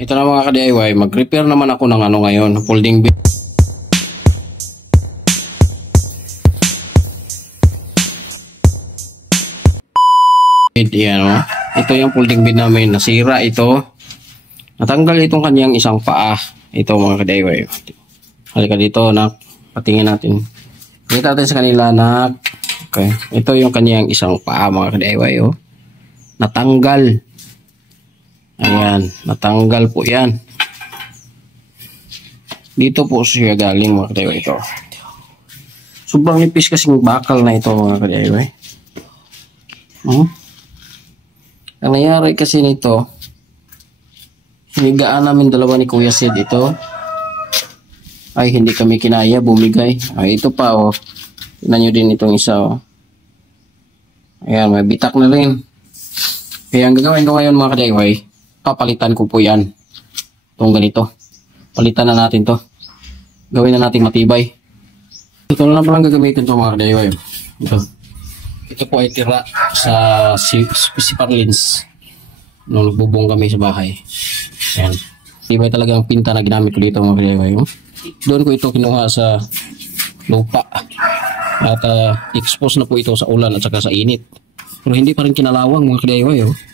Ito na mga ka-DIY, mag-repair naman ako ng ano ngayon, folding bed. Yan, oh. Ito yung folding bed namin, nasira ito. Natanggal itong kanyang isang paa. Ito mga ka-DIY. Halika dito, nak. Patingin natin. Kita natin sa kanila, nak. Okay. Ito yung kanyang isang paa mga ka-DIY, oh. Natanggal. Ayan, natanggal po yan. Dito po siya galing mga ka-DIY ito. Sobrang nipis kasing bakal na ito mga ka-DIY. Ang nangyari kasi nito, hinigaan namin dalawa ni Kuya Sid ito. Ay, hindi kami kinaya, bumigay. Ay, ito pa, oh. Tignan nyo din itong isa, oh. Ayan, may bitak na rin. Kaya ang gagawin ko ngayon mga ka-DIY, papalitan ko po yan. Itong ganito. Palitan na natin to. Gawin na natin matibay. Ito na lang palang gagamitin to mga ka-DIY. Ito po ay tira sa sipar lens nung nagbubong kami sa bahay. Ayan. Tibay talaga ang pinta na ginamit ko dito mga ka-DIY. Doon ko ito kinuha sa lupa. At expose na po ito sa ulan at saka sa init. Pero hindi pa rin kinalawang mga ka-DIY.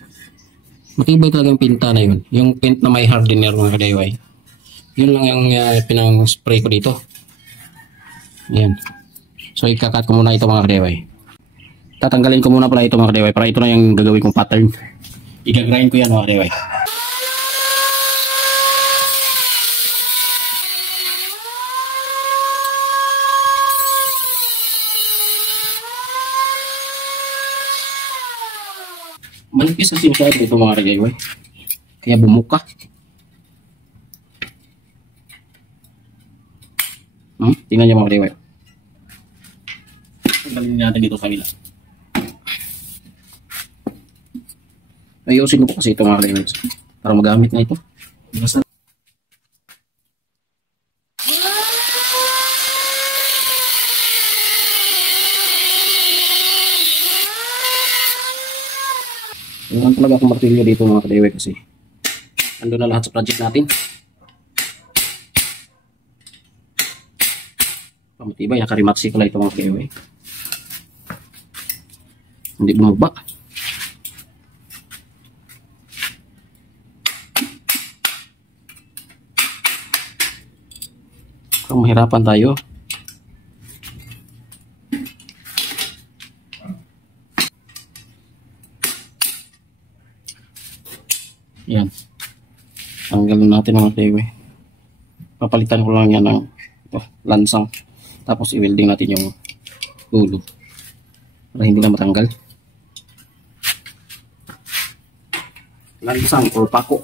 Matibay talaga ang pinta na yun. Yung paint na may hardener mga ka-DIY. Yun lang yung pinang-spray ko dito. Ayan. So ikakat ko muna ito mga ka-DIY. Tatanggalin ko muna pala ito mga ka-DIY para ito na yung gagawin kong pattern. I-grind ko yan mga ka-DIY. Manipis kasi masyado ito mga ka-DIY. Kaya bumuka. Tingnan nyo mga ka-DIY. Tanggalin natin dito sa kanila. Ayusin ko po kasi ito mga ka-DIY para magamit na ito. Meron talaga akong martilyo dito mga ka-DIY kasi ando na lahat sa project natin. Pamatibay, nakarimatsi pala ito mga ka-DIY. Hindi bumaba. Kung mahirapan tayo. Yan. Tanggalin natin mga ka-DIY. Papalitan ko lang yan ng lansang. Tapos i-welding natin yung dulo. Para hindi na matanggal. Lansang or pako.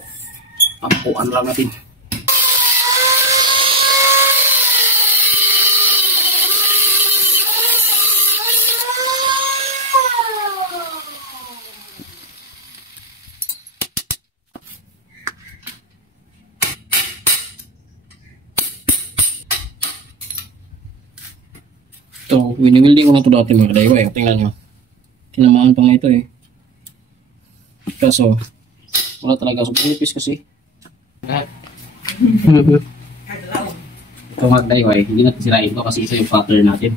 Pakuan lang natin. Ito, winiwilding ko na ito dati mga ka-DIY. Tingnan nyo. Tinamaan pa nga ito eh. Kaso, wala talaga. So, pinipis kasi. Ito mga ka-DIY, hindi natin sirain ito kasi ito yung pattern natin.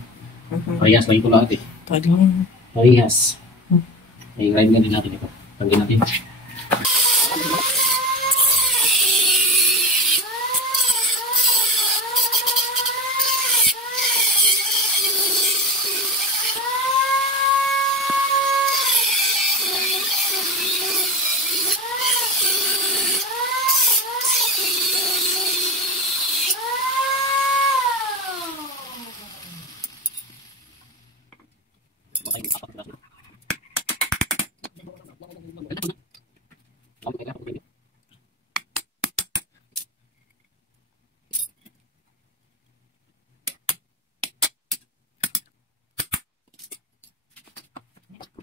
Parehas lang ito lahat eh. Parehas. Ay, grind nga din natin ito. Tanggalin natin.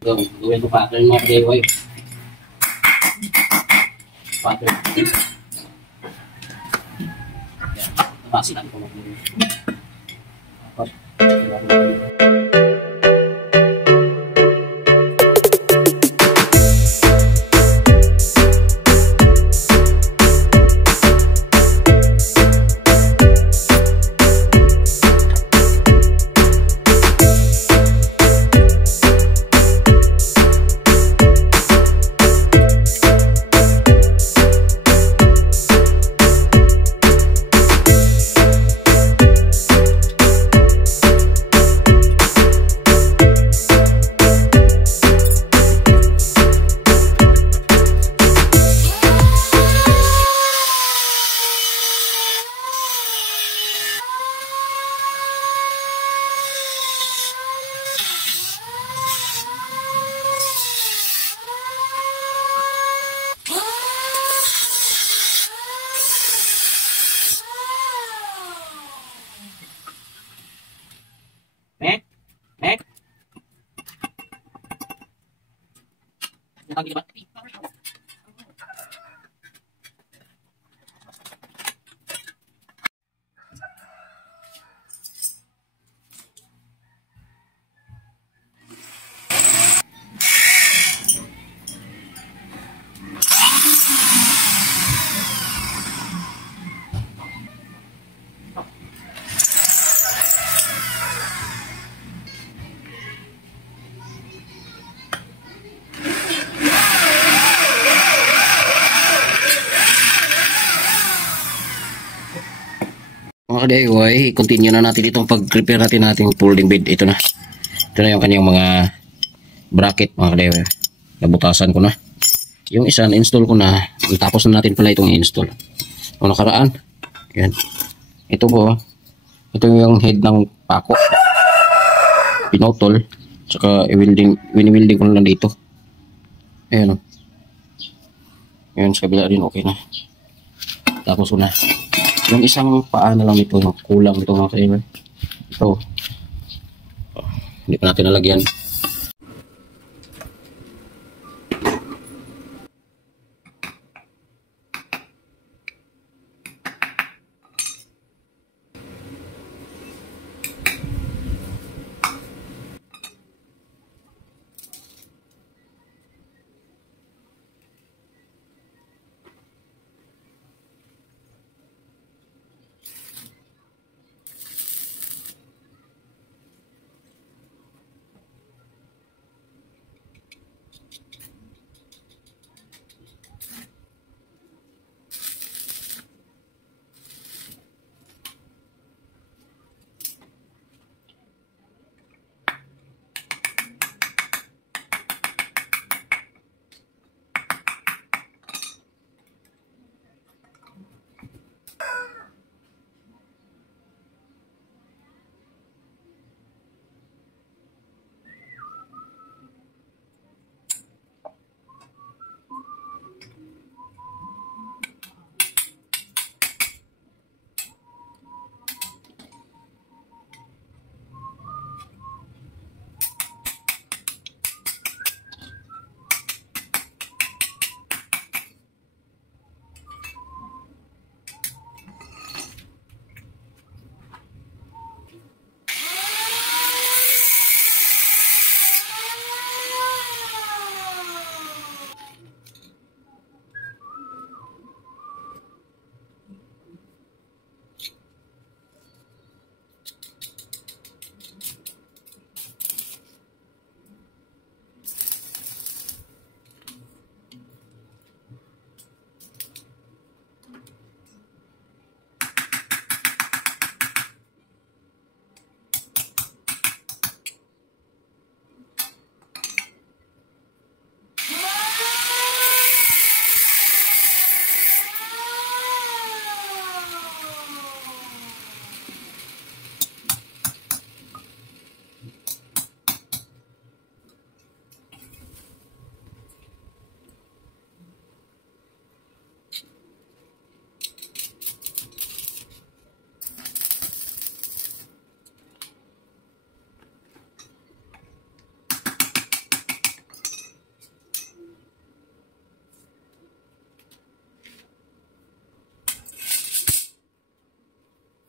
Gawin ko pattern mga ka-DIY. Pattern. Napasilan ko mga ka-DIY. Mga ka-DIY, continue na natin itong pag-prepare natin folding bed. Ito na. Ito na yung kanyang mga bracket, mga ka-DIY. Nabutasan ko na. Yung isa, na-install ko na. Tapos na natin pala itong i-install. Kung nakaraan, yan. Ito po, ito yung head ng pako. Pinotol. Tsaka wini-welding ko na lang dito. Ayan o. Ayan, sa kabila rin okay na. Tapos ko na. Yung isang paa na lang nito, kulang nito mga ka-DIY. Ito. Hindi pa natin nalagyan.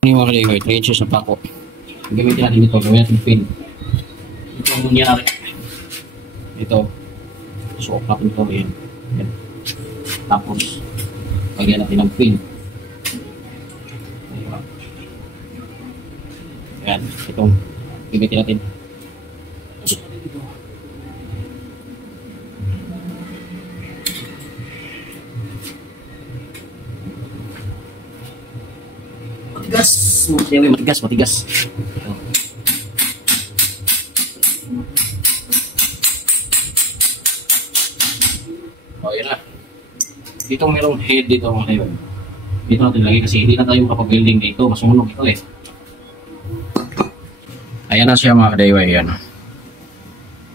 Ini mga ka-DIY, 3 inches na pako. Gamitin natin ito, gawin natin pin. Ito ang nangyari. Ito. Suot natin ito. Ayan. Ayan. Tapos, lagyan natin ng pin. Ayan. Itong gamitin natin. Matigas. Matigas. O, yun na. Dito mayroong head dito mga kayo. Dito natin lagay kasi hindi na tayo makapag-building dito. Masunog ito eh. Ayan na siya mga ka-DIY. Ayan.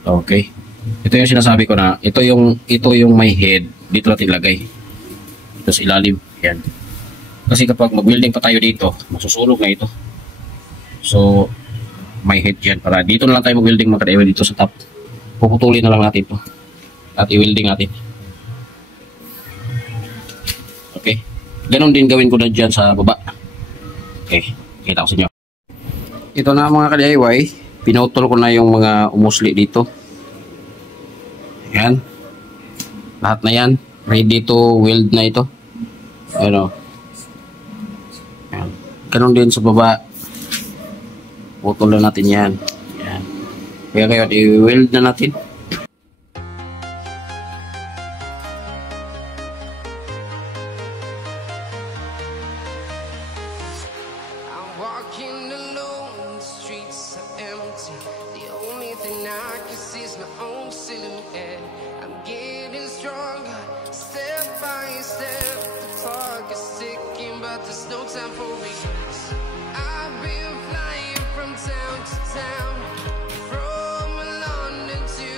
Okay. Ito yung sinasabi ko na ito yung may head. Dito natin lagay. Ito sa ilalim. Ayan. Kasi kapag mag-welding pa tayo dito, masusunog na ito. So, may head dyan. Para dito na lang tayo mag-welding mga ka-DIY dito sa top. Puputulin na lang natin ito. At i-welding natin. Okay. Ganon din gawin ko na dyan sa baba. Okay. Kita ko sa inyo. Ito na mga ka-DIY. Pinutol ko na yung mga umusli dito. Ayan. Lahat na yan. Ready to weld na ito. Ano. Ayan. Ganon din sa baba. Putol na natin yan. Ayan. Kaya ngayon, i-weld na natin. Walking alone, the streets are empty. The only thing I can see is my own silhouette. I'm getting stronger, step by step. The clock is ticking, but there's no time for regrets. I've been flying from town to town, from London to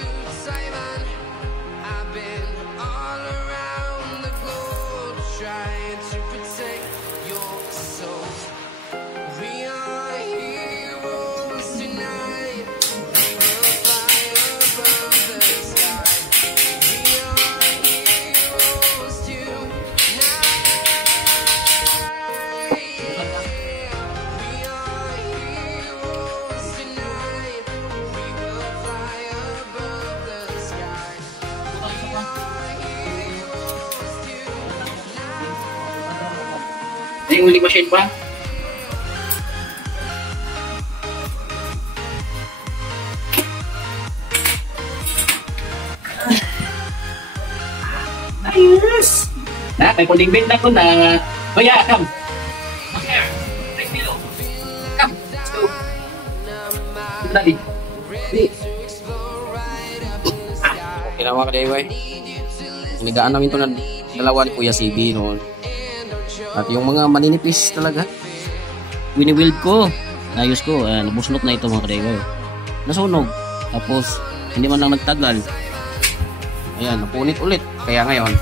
Taiwan. I've been all around the globe trying to protect your soul. We are heroes tonight. We will fly above the sky. We are heroes tonight. We are heroes tonight. We will fly above the sky. We are heroes tonight. Yung huli machine pa? Ayos! Na, may puling bait na ko na. Oh yeah, come! Come here! Take me low! Come! Let's go! Daddy! Okay na mga ka-DIY. Hinigaan namin ito na dalawa ni Kuya CB noon. At yung mga maninipis talaga, wini-wield ko, ayos ko, nabuslot na ito mga ka-DIY. Nasunog, tapos hindi man lang nagtagal, ayan, napunit ulit. Kaya ngayon,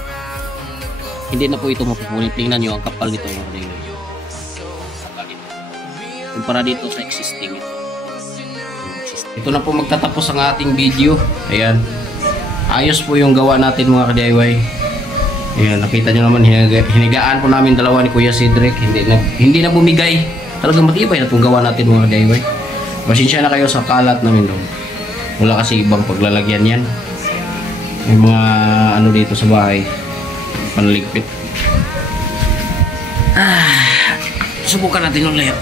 hindi na po ito mapupunit. Tingnan nyo ang kapal nito mga ka-DIY. Kumpara dito sa existing ito. Ito na po magtatapos ang ating video. Ayan, ayos po yung gawa natin mga ka-DIY. Ayan, nakita nyo naman, hinigaan po namin dalawa ni Kuya Cedric. Hindi na bumigay. Talagang matibay na itong gawa natin mga ka-DIY. Pasensya na kayo sa kalat namin doon. Wala kasi ibang paglalagyan yan. May mga ano dito sa bahay, panligpit. Subukan natin ulit.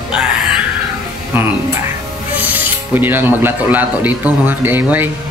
Pwede lang maglato-lato dito mga ka-DIY.